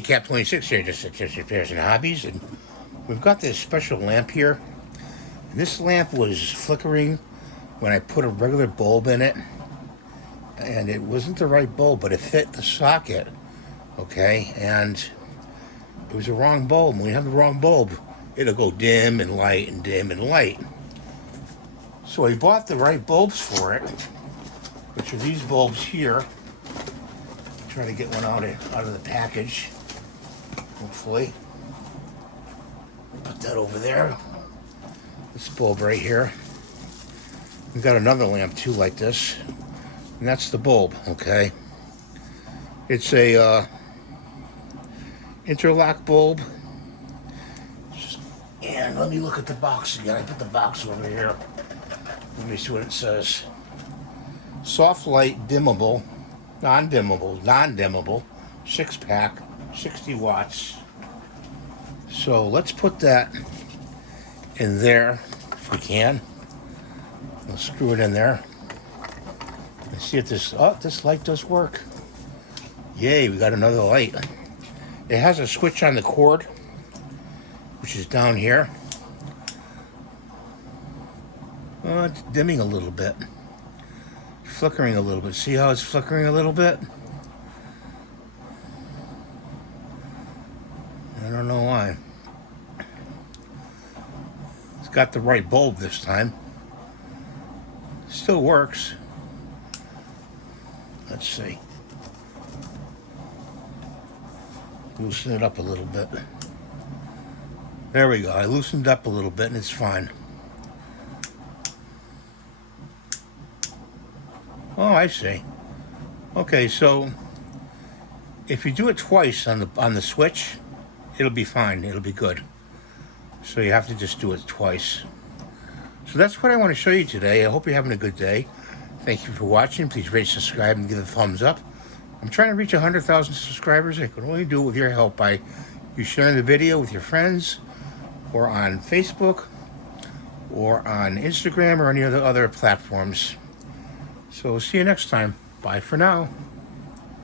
Cap 26 here, just repairs and hobbies, and we've got this special lamp here. And this lamp was flickering when I put a regular bulb in it, and it wasn't the right bulb, but it fit the socket, okay, and it was the wrong bulb. When you have the wrong bulb, it'll go dim and light and dim and light. So I bought the right bulbs for it, which are these bulbs here. Try to get one out of the package, hopefully. Put that over there. This bulb right here. We've got another lamp too like this, and that's the bulb, okay? It's a interlock bulb. And let me look at the box again. I put the box over here. Let me see what it says. Soft light dimmable, non-dimmable, 6-pack, 60 watts. So let's put that in there if we can. We'll screw it in there and see if this light does work. Yay, we got another light. It has a switch on the cord, which is down here. Oh, it's dimming a little bit. Flickering a little bit. See how it's flickering a little bit? I don't know why. It's got the right bulb this time. Still works. Let's see. Loosen it up a little bit. There we go. I loosened up a little bit and it's fine. Oh, I see. Okay, so if you do it twice on the switch, it'll be fine. It'll be good. So you have to just do it twice. So that's what I want to show you today. I hope you're having a good day. Thank you for watching. Please rate, subscribe, and give it a thumbs up. I'm trying to reach 100,000 subscribers. I can only do it with your help by you sharing the video with your friends, or on Facebook, or on Instagram, or any of the other platforms. So see you next time. Bye for now.